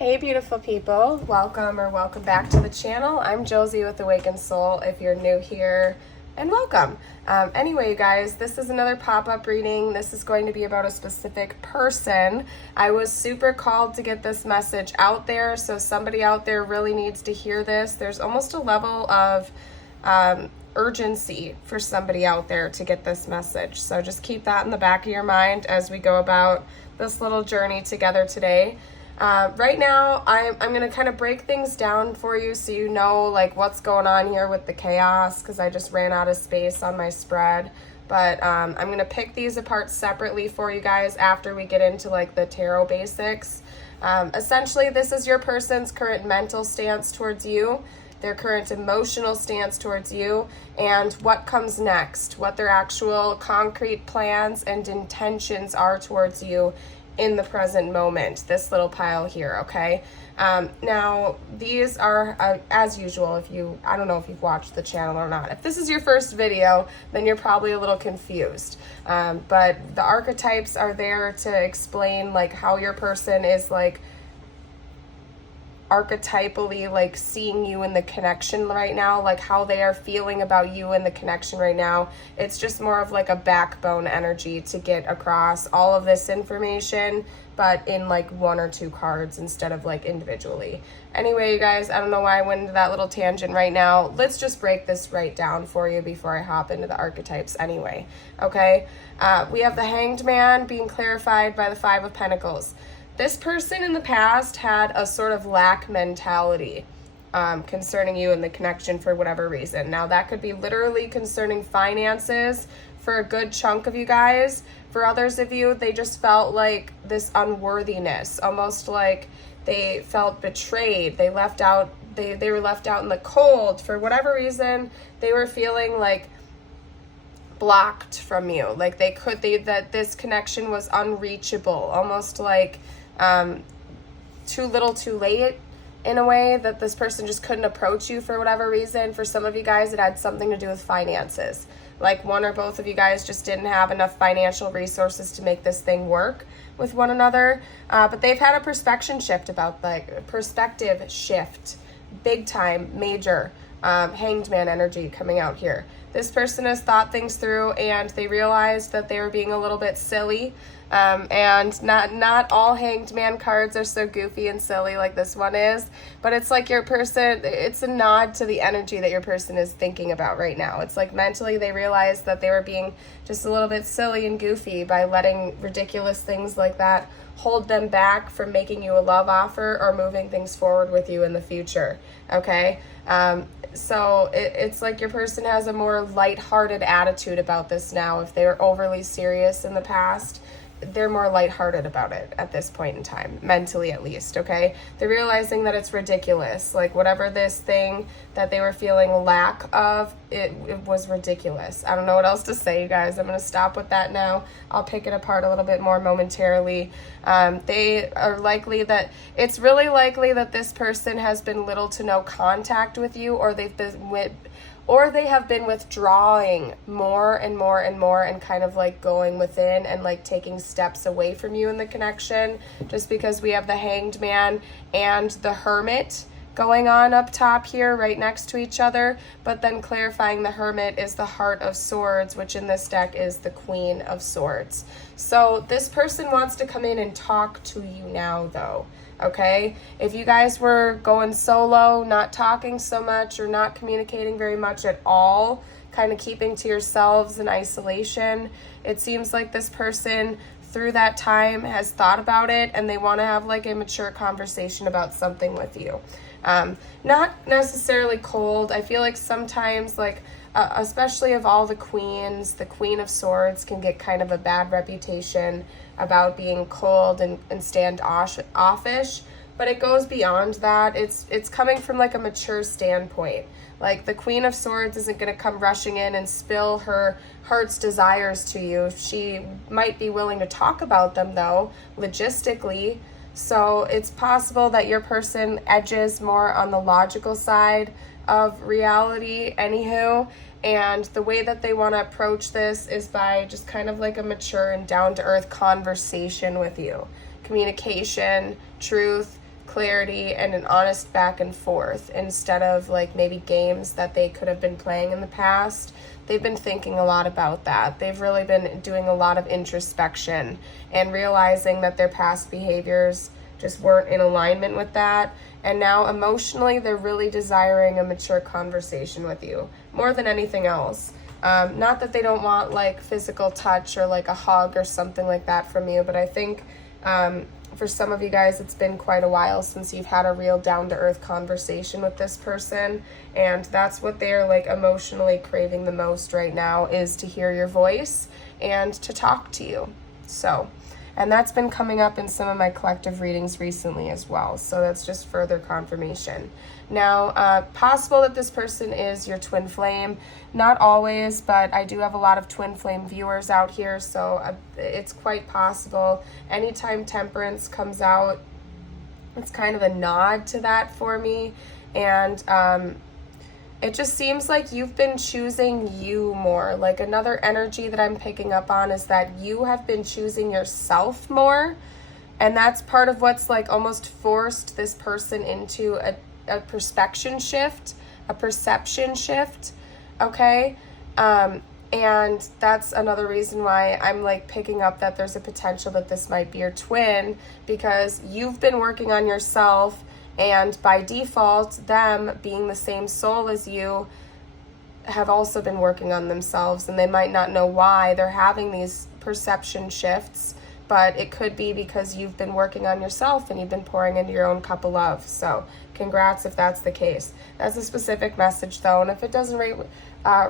Hey beautiful people, welcome back to the channel. I'm Josie with Awakened Soul if you're new here, and welcome. Anyway, you guys, this is another pop-up reading. This is going to be about a specific person. I was super called to get this message out there, so somebody out there really needs to hear this. There's almost a level of urgency for somebody out there to get this message. So just keep that in the back of your mind as we go about this little journey together today. Right now, I'm going to kind of break things down for you so you know like what's going on here with the chaos, because I just ran out of space on my spread. But I'm going to pick these apart separately for you guys after we get into like the tarot basics. Essentially, this is your person's current mental stance towards you, their current emotional stance towards you, and what comes next, what their actual concrete plans and intentions are towards you in the present moment, this little pile here, okay? Now, these are, as usual, I don't know if you've watched the channel or not. If this is your first video, then you're probably a little confused. But the archetypes are there to explain, like, how your person is, like, archetypally like seeing you in the connection right now, like how they are feeling about you in the connection right now. It's just more of like a backbone energy to get across all of this information, but in like one or two cards instead of like individually. Anyway, you guys, I don't know why I went into that little tangent right now. Let's just break this right down for you before I hop into the archetypes anyway, okay? We have the Hanged Man being clarified by the Five of Pentacles. This person in the past had a sort of lack mentality concerning you and the connection for whatever reason. Now, that could be literally concerning finances for a good chunk of you guys. For others of you, they just felt like this unworthiness, almost like they felt betrayed. They left out, they were left out in the cold. For whatever reason, they were feeling like blocked from you. Like that this connection was unreachable, almost like too little too late in a way, that this person just couldn't approach you for whatever reason. For some of you guys, it had something to do with finances. Like one or both of you guys just didn't have enough financial resources to make this thing work with one another. But they've had a perspective shift big time, major. Hanged Man energy coming out here. This person has thought things through and they realized that they were being a little bit silly. And not all Hanged Man cards are so goofy and silly like this one is, but it's like your person, it's a nod to the energy that your person is thinking about right now. It's like mentally they realized that they were being just a little bit silly and goofy by letting ridiculous things like that hold them back from making you a love offer or moving things forward with you in the future, okay? So it's like your person has a more lighthearted attitude about this now. If they were overly serious in the past, they're more lighthearted about it at this point in time, mentally at least, okay? They're realizing that it's ridiculous. Like whatever this thing that they were feeling lack of, it was ridiculous. I don't know what else to say, you guys. I'm going to stop with that now. I'll pick it apart a little bit more momentarily. They are likely that, it's really likely that this person has been little to no contact with you, or they have been withdrawing more and more and more and kind of like going within and like taking steps away from you in the connection, just because we have the Hanged Man and the Hermit going on up top here right next to each other. But then clarifying the Hermit is the Heart of Swords, which in this deck is the Queen of Swords. So this person wants to come in and talk to you now though. Okay, if you guys were going solo, not talking so much or not communicating very much at all, kind of keeping to yourselves in isolation, it seems like this person through that time has thought about it and they want to have like a mature conversation about something with you. Not necessarily cold. I feel like sometimes like especially of all the queens, the Queen of Swords can get kind of a bad reputation about being cold and standoffish, but it goes beyond that. It's coming from like a mature standpoint. Like the Queen of Swords isn't going to come rushing in and spill her heart's desires to you. She might be willing to talk about them though, logistically. So it's possible that your person edges more on the logical side of reality anywho, and the way that they want to approach this is by just kind of like a mature and down-to-earth conversation with you. Communication, truth, clarity and an honest back and forth instead of like maybe games that they could have been playing in the past. They've been thinking a lot about that. They've really been doing a lot of introspection and realizing that their past behaviors just weren't in alignment with that. And now emotionally, they're really desiring a mature conversation with you more than anything else. Not that they don't want like physical touch or like a hug or something like that from you, but I think for some of you guys, it's been quite a while since you've had a real down-to-earth conversation with this person, and that's what they're like emotionally craving the most right now, is to hear your voice and to talk to you. So, and that's been coming up in some of my collective readings recently as well, so that's just further confirmation. Now, possible that this person is your twin flame. Not always, but I do have a lot of twin flame viewers out here, so it's quite possible. Anytime Temperance comes out, it's kind of a nod to that for me, and it just seems like you've been choosing you more. Like, another energy that I'm picking up on is that you have been choosing yourself more, and that's part of what's like almost forced this person into a perception shift, okay? And that's another reason why I'm like picking up that there's a potential that this might be your twin, because you've been working on yourself, and by default, them being the same soul as you have also been working on themselves, and they might not know why they're having these perception shifts, but it could be because you've been working on yourself and you've been pouring into your own cup of love. So congrats if that's the case. That's a specific message though, and if it doesn't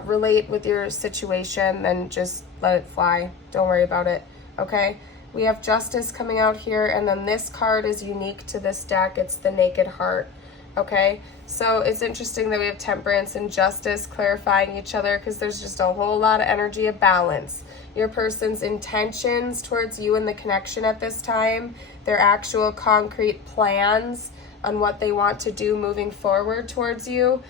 relate with your situation, then just let it fly. Don't worry about it, okay? We have Justice coming out here, and then this card is unique to this deck. It's the Naked Heart, okay? So it's interesting that we have Temperance and Justice clarifying each other, because there's just a whole lot of energy of balance. Your person's intentions towards you and the connection at this time, their actual concrete plans on what they want to do moving forward towards you,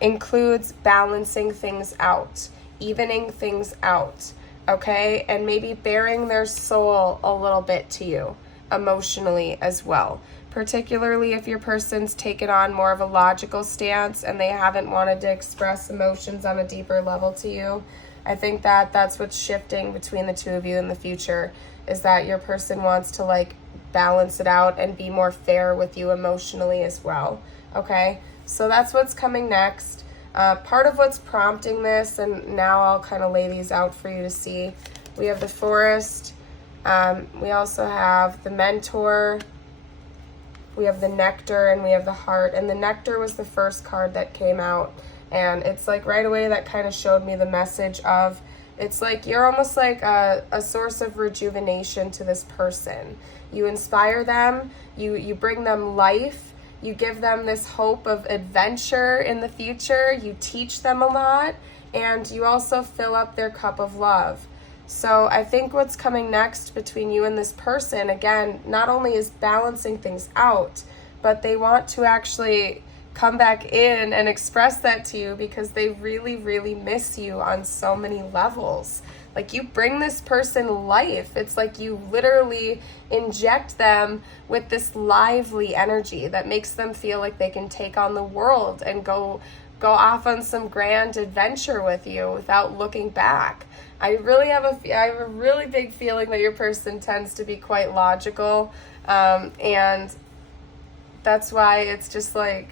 includes balancing things out, evening things out, okay? And maybe bearing their soul a little bit to you emotionally as well, particularly if your person's taken on more of a logical stance and they haven't wanted to express emotions on a deeper level to you. I think that that's what's shifting between the two of you in the future, is that your person wants to like balance it out and be more fair with you emotionally as well, okay? So that's what's coming next. Part of what's prompting this, and now I'll kind of lay these out for you to see. We have the Forest. We also have the Mentor. We have the Nectar, and we have the Heart. And the Nectar was the first card that came out. And it's like right away that kind of showed me the message of, it's like you're almost like a source of rejuvenation to this person. You inspire them, you bring them life, you give them this hope of adventure in the future, you teach them a lot, and you also fill up their cup of love. So I think what's coming next between you and this person, again, not only is balancing things out, but they want to actually come back in and express that to you, because they really, really miss you on so many levels. Like, you bring this person life. It's like you literally inject them with this lively energy that makes them feel like they can take on the world and go off on some grand adventure with you without looking back. I have a really big feeling that your person tends to be quite logical, and that's why it's just like,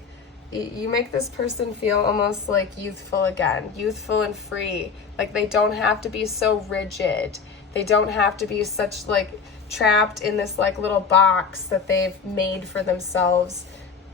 you make this person feel almost like youthful again, youthful and free. Like, they don't have to be so rigid. They don't have to be such like trapped in this like little box that they've made for themselves.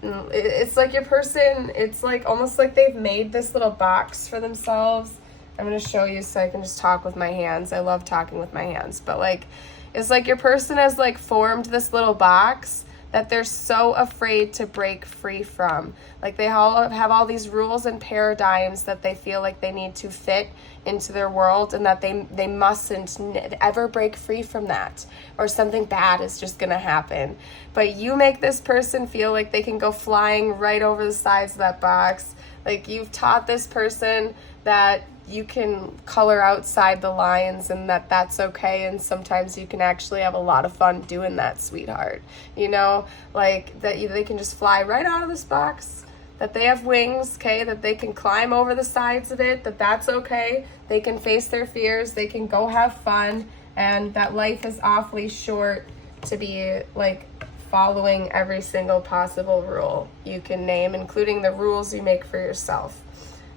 It's like your person, it's like almost like they've made this little box for themselves. I'm going to show you so I can just talk with my hands. I love talking with my hands, but like, it's like your person has like formed this little box that they're so afraid to break free from. Like, they all have all these rules and paradigms that they feel like they need to fit into their world, and that they mustn't ever break free from that, or something bad is just gonna happen. But you make this person feel like they can go flying right over the sides of that box. Like, you've taught this person that you can color outside the lines, and that's okay, and sometimes you can actually have a lot of fun doing that, sweetheart. You know, like that they can just fly right out of this box, that they have wings, okay, that they can climb over the sides of it, that's okay. They can face their fears, they can go have fun, and that life is awfully short to be like following every single possible rule you can name, including the rules you make for yourself.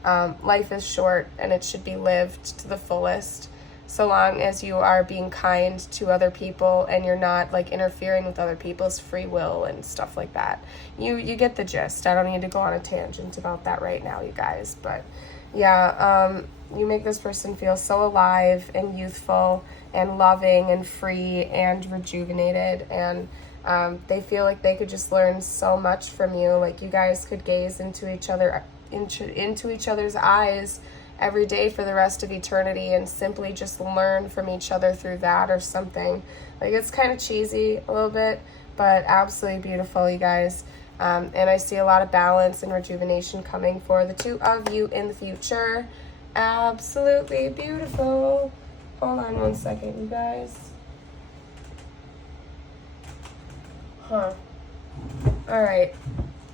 Life is short, and it should be lived to the fullest, so long as you are being kind to other people and you're not like interfering with other people's free will and stuff like that. You get the gist. I don't need to go on a tangent about that right now, you guys, but yeah, you make this person feel so alive and youthful and loving and free and rejuvenated, and they feel like they could just learn so much from you. Like you guys could gaze into each other's eyes every day for the rest of eternity and simply just learn from each other through that or something. Like it's kind of cheesy a little bit, but absolutely beautiful, you guys. And I see a lot of balance and rejuvenation coming for the two of you in the future. Absolutely beautiful. Hold on one second, you guys. All right,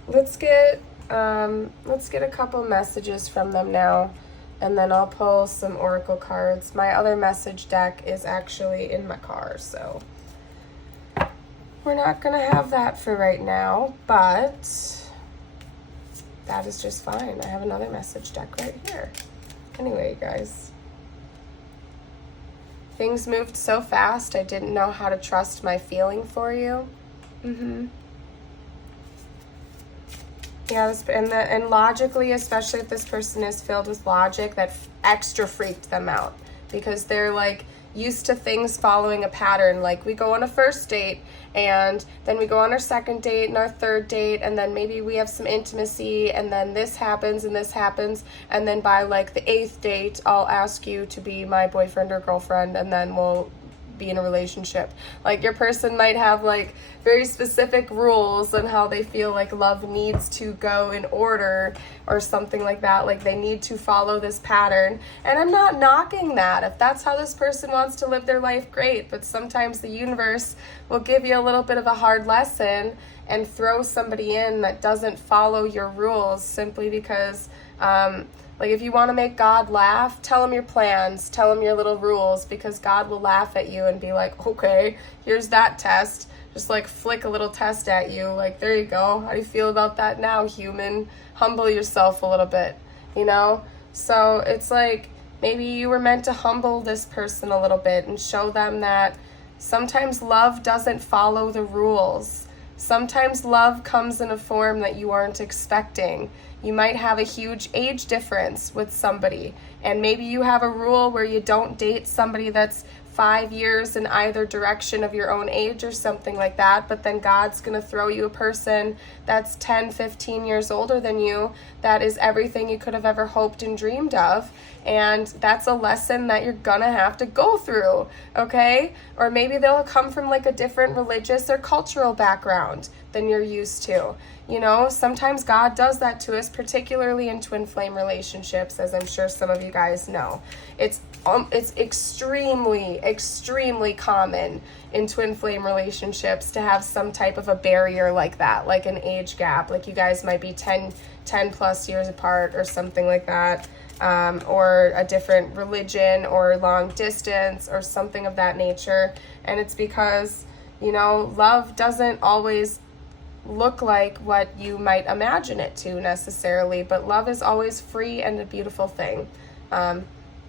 let's get a couple messages from them now, and then I'll pull some oracle cards. My other message deck is actually in my car, so we're not gonna have that for right now, but that is just fine. I have another message deck right here. Anyway, you guys, things moved so fast I didn't know how to trust my feeling for you. Yeah, and logically, especially if this person is filled with logic, that extra freaked them out, because they're like used to things following a pattern. Like we go on a first date, and then we go on our second date and our third date, and then maybe we have some intimacy, and then this happens and this happens, and then by like the 8th date I'll ask you to be my boyfriend or girlfriend, and then we'll be in a relationship. Like your person might have like very specific rules on how they feel like love needs to go in order or something like that. Like they need to follow this pattern, and I'm not knocking that. If that's how this person wants to live their life, great. But sometimes the universe will give you a little bit of a hard lesson and throw somebody in that doesn't follow your rules, simply because like if you want to make God laugh, tell him your plans, tell him your little rules, because God will laugh at you and be like, okay, here's that test. Just like flick a little test at you. Like, there you go. How do you feel about that now, human? Humble yourself a little bit, you know? So it's like maybe you were meant to humble this person a little bit and show them that sometimes love doesn't follow the rules. Sometimes love comes in a form that you aren't expecting. You might have a huge age difference with somebody, and maybe you have a rule where you don't date somebody that's 5 years in either direction of your own age or something like that, but then God's going to throw you a person that's 10, 15 years older than you that is everything you could have ever hoped and dreamed of, and that's a lesson that you're going to have to go through, okay? Or maybe they'll come from like a different religious or cultural background than you're used to. You know, sometimes God does that to us, particularly in twin flame relationships, as I'm sure some of you guys know. It's extremely, extremely common in twin flame relationships to have some type of a barrier like that, like an age gap. Like you guys might be 10 plus years apart or something like that, or a different religion or long distance or something of that nature. And it's because, you know, love doesn't always look like what you might imagine it to necessarily, but love is always free and a beautiful thing.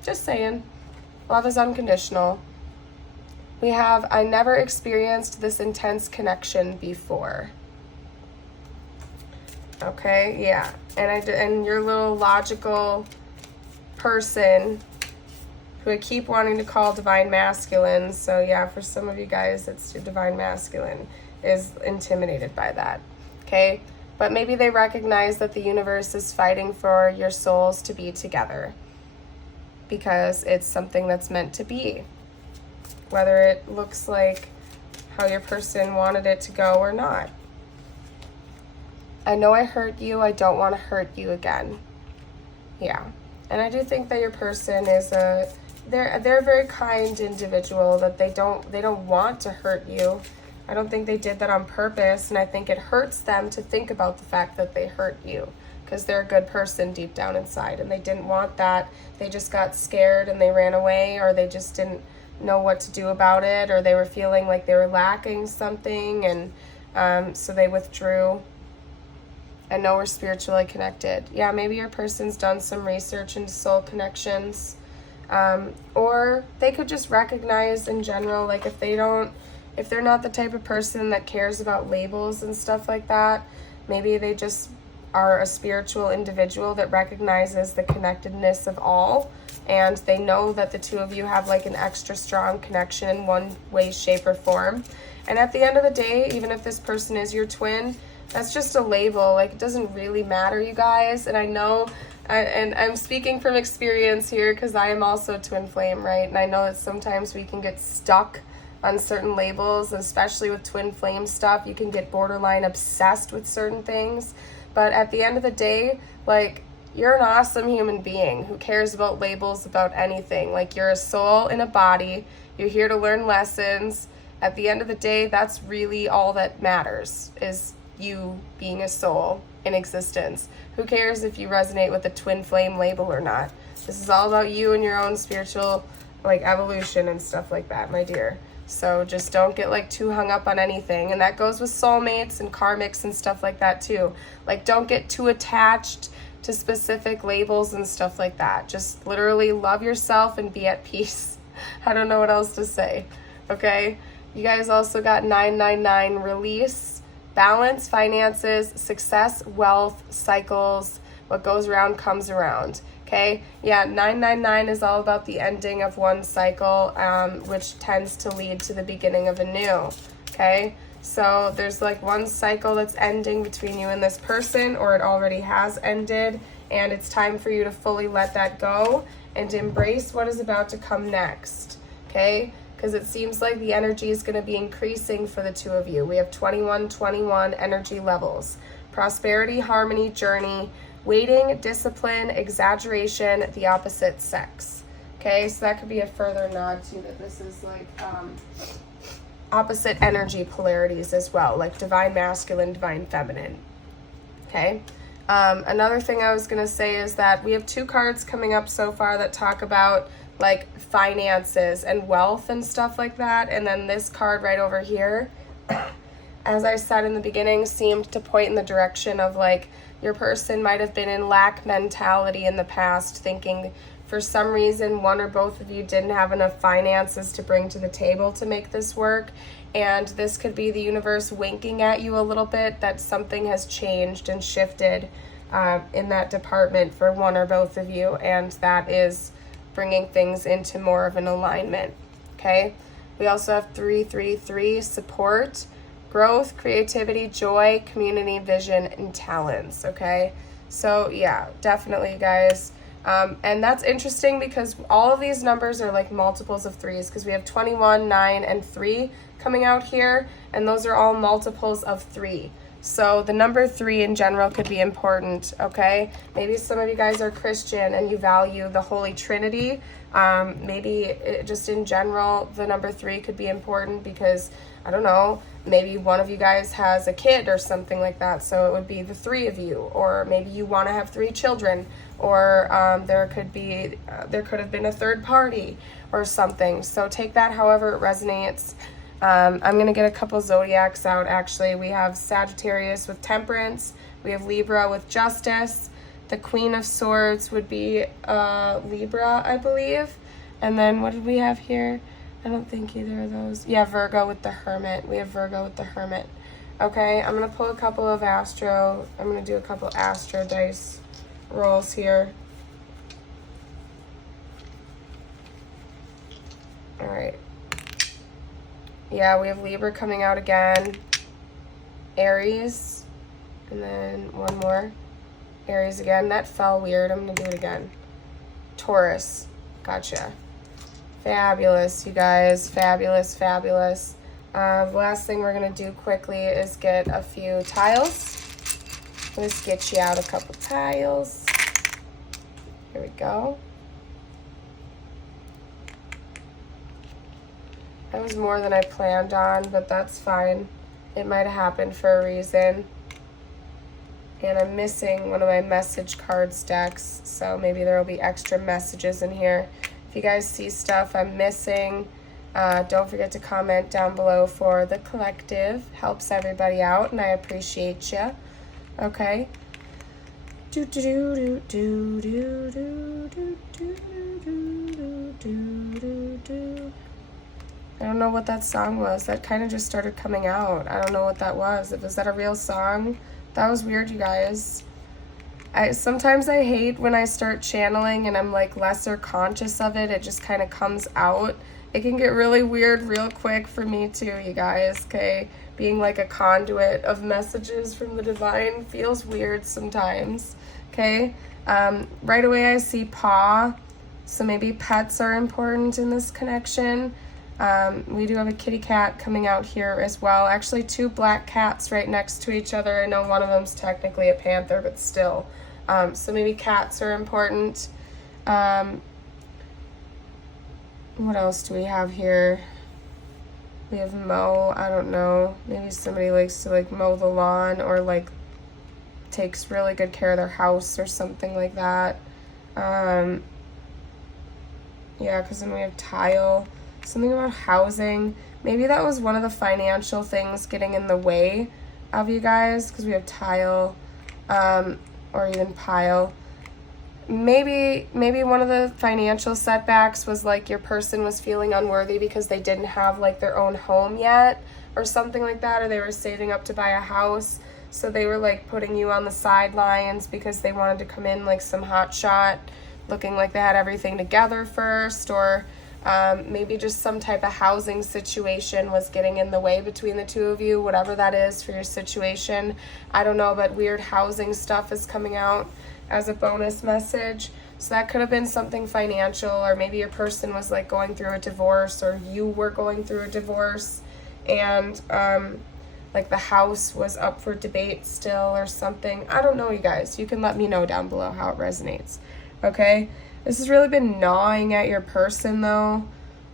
Just saying, love is unconditional. We have, I never experienced this intense connection before. Okay, yeah, and your little logical person who I keep wanting to call divine masculine, so yeah, for some of you guys it's divine masculine, is intimidated by that, okay? But maybe they recognize that the universe is fighting for your souls to be together because it's something that's meant to be, whether it looks like how your person wanted it to go or not. I know I hurt you. I don't want to hurt you again. Yeah. And I do think that your person is they're a very kind individual, that they don't want to hurt you. I don't think they did that on purpose, and I think it hurts them to think about the fact that they hurt you, because they're a good person deep down inside, and they didn't want that. They just got scared and they ran away, or they just didn't know what to do about it, or they were feeling like they were lacking something, and so they withdrew. And know we're spiritually connected. Yeah, maybe your person's done some research into soul connections. Or they could just recognize in general, like if they're not the type of person that cares about labels and stuff like that, maybe they just are a spiritual individual that recognizes the connectedness of all, and they know that the two of you have like an extra strong connection in one way, shape, or form. And at the end of the day, even if this person is your twin, that's just a label. Like, it doesn't really matter, you guys. And I know, and I'm speaking from experience here, because I am also a twin flame, right? And I know that sometimes we can get stuck on certain labels, especially with twin flame stuff. You can get borderline obsessed with certain things. But at the end of the day, like, you're an awesome human being who cares about labels, about anything. Like, you're a soul in a body. You're here to learn lessons. At the end of the day, that's really all that matters, is you being a soul in existence. Who cares if you resonate with a twin flame label or not? This is all about you and your own spiritual, like, evolution and stuff like that, my dear. So just don't get like too hung up on anything. And that goes with soulmates and karmics and stuff like that too. Like, don't get too attached to specific labels and stuff like that. Just literally love yourself and be at peace. I don't know what else to say. Okay? You guys also got 999, release, balance, finances, success, wealth, cycles. What goes around comes around. Okay? Yeah, 999 is all about the ending of one cycle, which tends to lead to the beginning of a new. Okay? So there's like one cycle that's ending between you and this person, or it already has ended, and it's time for you to fully let that go and embrace what is about to come next. Okay? Because it seems like the energy is going to be increasing for the two of you. We have 21 energy levels. Prosperity, harmony, journey, waiting, discipline, exaggeration, the opposite sex. Okay, so that could be a further nod to that this is like opposite energy polarities as well, like divine masculine, divine feminine. Okay. Another thing I was going to say is that we have two cards coming up so far that talk about like finances and wealth and stuff like that. And then this card right over here, as I said in the beginning, seemed to point in the direction of like your person might have been in lack mentality in the past, thinking for some reason one or both of you didn't have enough finances to bring to the table to make this work. And this could be the universe winking at you a little bit that something has changed and shifted in that department for one or both of you. And that is bringing things into more of an alignment. Okay? We also have 333, support, growth, creativity, joy, community, vision, and talents. Okay? So yeah, definitely, guys. And that's interesting because all of these numbers are like multiples of threes, because we have 21, 9, and 3 coming out here, and those are all multiples of 3. So the number 3 in general could be important, okay? Maybe some of you guys are Christian and you value the Holy Trinity. Maybe just in general, the number 3 could be important because, I don't know, maybe one of you guys has a kid or something like that, so it would be the 3 of you. Or maybe you want to have 3 children, or there could have been a third party or something. So take that however it resonates. I'm going to get a couple zodiacs out, actually. We have Sagittarius with Temperance. We have Libra with Justice. The Queen of Swords would be Libra, I believe. And then what did we have here? I don't think either of those. Yeah, Virgo with the Hermit. We have Virgo with the Hermit. Okay, I'm going to pull a couple of Astro. I'm going to do a couple Astro dice rolls here. All right. Yeah, we have Libra coming out again. Aries. And then one more. Aries again. That fell weird. I'm going to do it again. Taurus. Gotcha. Fabulous, you guys. Fabulous, fabulous. The last thing we're going to do quickly is get a few tiles. Let's get you out a couple tiles. Here we go. That was more than I planned on, but that's fine. It might have happened for a reason. And I'm missing one of my message cards decks, so maybe there will be extra messages in here. If you guys see stuff I'm missing, don't forget to comment down below for the collective. Helps everybody out, and I appreciate you. Okay. I don't know what that song was. That kind of just started coming out. I don't know what that was. Was that a real song? That was weird, you guys. Sometimes I hate when I start channeling and I'm like lesser conscious of it. It just kind of comes out. It can get really weird real quick for me too, you guys, okay? Being like a conduit of messages from the divine feels weird sometimes, okay? Right away I see paw, so maybe pets are important in this connection. We do have a kitty cat coming out here as well. Actually, 2 black cats right next to each other. I know one of them's technically a panther, but still. So maybe cats are important. What else do we have here? We have mow. I don't know. Maybe somebody likes to like mow the lawn or like takes really good care of their house or something like that. Yeah, because then we have tile. Something about housing. Maybe that was one of the financial things getting in the way of you guys, because we have tile, or even pile. Maybe one of the financial setbacks was like your person was feeling unworthy because they didn't have like their own home yet or something like that, or they were saving up to buy a house, so they were like putting you on the sidelines because they wanted to come in like some hot shot looking like they had everything together first, or maybe just some type of housing situation was getting in the way between the two of you, whatever that is for your situation. I don't know, but weird housing stuff is coming out as a bonus message. So that could have been something financial, or maybe your person was like going through a divorce, or you were going through a divorce, and like the house was up for debate still or something. I don't know, you guys. You can let me know down below how it resonates. Okay? This has really been gnawing at your person, though.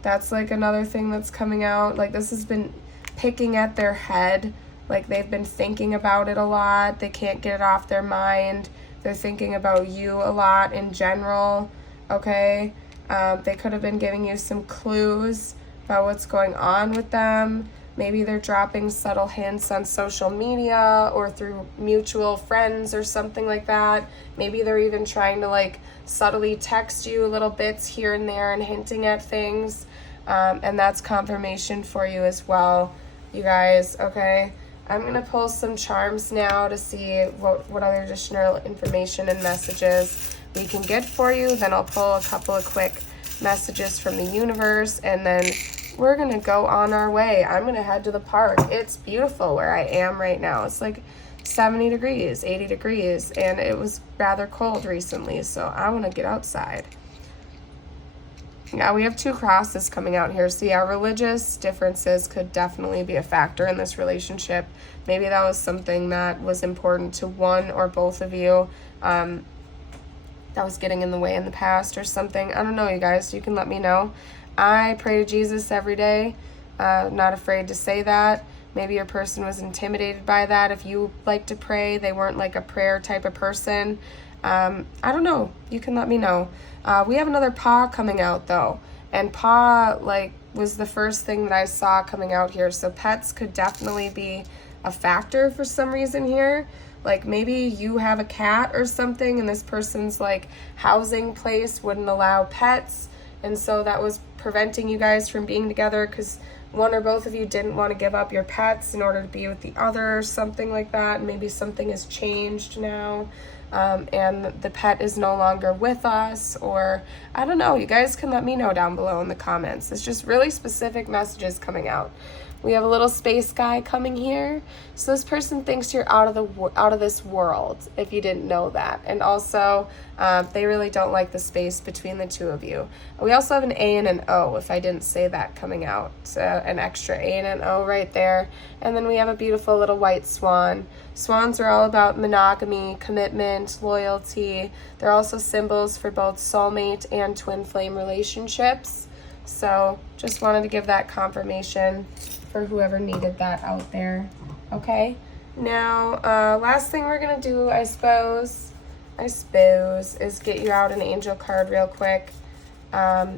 That's like another thing that's coming out. Like this has been picking at their head. Like they've been thinking about it a lot. They can't get it off their mind. They're thinking about you a lot in general, okay? They could have been giving you some clues about what's going on with them. Maybe they're dropping subtle hints on social media or through mutual friends or something like that. Maybe they're even trying to like subtly text you little bits here and there and hinting at things. And that's confirmation for you as well, you guys, okay? I'm going to pull some charms now to see what other additional information and messages we can get for you. Then I'll pull a couple of quick messages from the universe, and then we're going to go on our way. I'm going to head to the park. It's beautiful where I am right now. It's like 70 degrees, 80 degrees, and it was rather cold recently, so I want to get outside. Yeah, we have 2 crosses coming out here. So yeah, religious differences could definitely be a factor in this relationship. Maybe that was something that was important to one or both of you, that was getting in the way in the past or something. I don't know, you guys. You can let me know. I pray to Jesus every day. Not afraid to say that. Maybe your person was intimidated by that. If you like to pray, they weren't like a prayer type of person. I don't know. You can let me know. We have another paw coming out though, and paw like was the first thing that I saw coming out here. So pets could definitely be a factor for some reason here. Like maybe you have a cat or something, and this person's like housing place wouldn't allow pets, and so that was preventing you guys from being together because one or both of you didn't want to give up your pets in order to be with the other or something like that. And maybe something has changed now. And the pet is no longer with us, or I don't know. You guys can let me know down below in the comments. It's just really specific messages coming out. We have a little space guy coming here. So this person thinks you're out of this world, if you didn't know that. And also, they really don't like the space between the two of you. We also have an A and an O, if I didn't say that coming out. So an extra A and an O right there. And then we have a beautiful little white swan. Swans are all about monogamy, commitment, loyalty. They're also symbols for both soulmate and twin flame relationships. So just wanted to give that confirmation for whoever needed that out there. Okay, now last thing we're gonna do, I suppose, is get you out an angel card real quick. That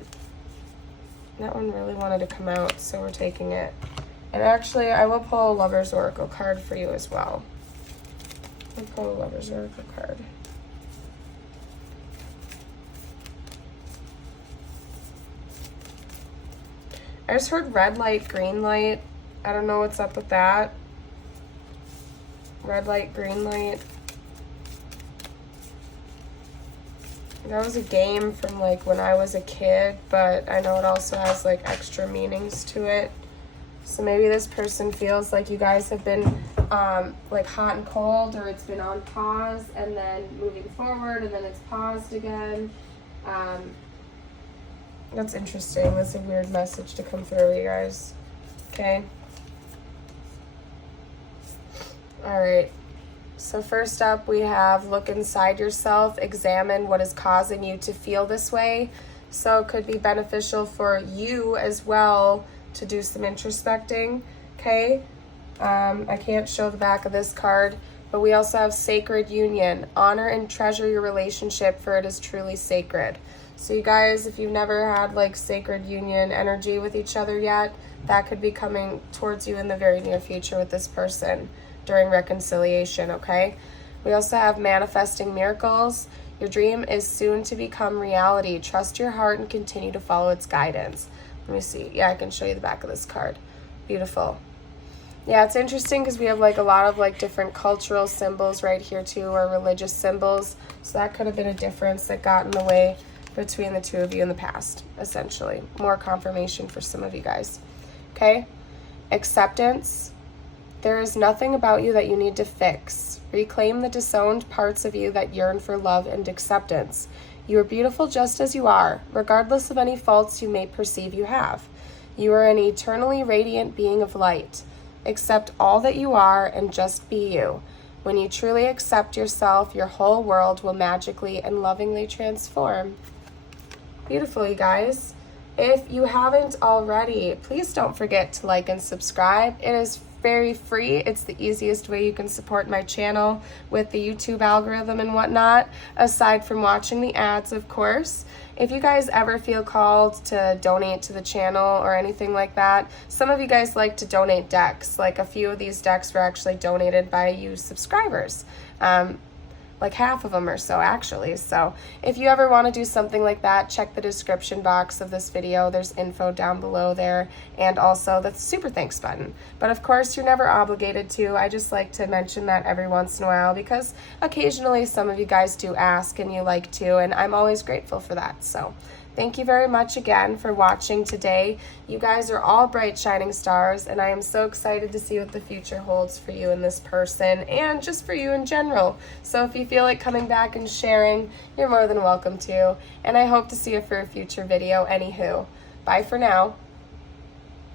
one really wanted to come out, so we're taking it. And actually, I will pull a Lover's Oracle card for you as well. I'll pull a Lover's Oracle card. I just heard red light, green light. I don't know what's up with that. Red light, green light. That was a game from like when I was a kid, but I know it also has like extra meanings to it. So maybe this person feels like you guys have been like hot and cold, or it's been on pause and then moving forward and then it's paused again. That's interesting. That's a weird message to come through, you guys. Okay. All right. So first up, we have look inside yourself, examine what is causing you to feel this way. So it could be beneficial for you as well to do some introspecting. Okay. I can't show the back of this card, but we also have sacred union. Honor and treasure your relationship, for it is truly sacred. So you guys, if you've never had like sacred union energy with each other yet, that could be coming towards you in the very near future with this person during reconciliation, okay? We also have manifesting miracles. Your dream is soon to become reality. Trust your heart and continue to follow its guidance. Let me see. Yeah, I can show you the back of this card. Beautiful. Yeah, it's interesting because we have like a lot of like different cultural symbols right here too, or religious symbols. So that could have been a difference that got in the way between the two of you in the past, essentially. More confirmation for some of you guys. Okay? Acceptance. There is nothing about you that you need to fix. Reclaim the disowned parts of you that yearn for love and acceptance. You are beautiful just as you are, regardless of any faults you may perceive you have. You are an eternally radiant being of light. Accept all that you are and just be you. When you truly accept yourself, your whole world will magically and lovingly transform. Beautiful, you guys. If you haven't already, please don't forget to like and subscribe. It is very free. It's the easiest way you can support my channel with the YouTube algorithm and whatnot, aside from watching the ads, of course. If you guys ever feel called to donate to the channel or anything like that, some of you guys like to donate decks. Like a few of these decks were actually donated by you subscribers. Like half of them or so, actually. So if you ever want to do something like that, check the description box of this video. There's info down below there, and also the super thanks button. But of course, you're never obligated to. I just like to mention that every once in a while because occasionally some of you guys do ask and you like to, and I'm always grateful for that. So thank you very much again for watching today. You guys are all bright shining stars, and I am so excited to see what the future holds for you and this person, and just for you in general. So if you feel like coming back and sharing, you're more than welcome to. And I hope to see you for a future video. Anywho, bye for now.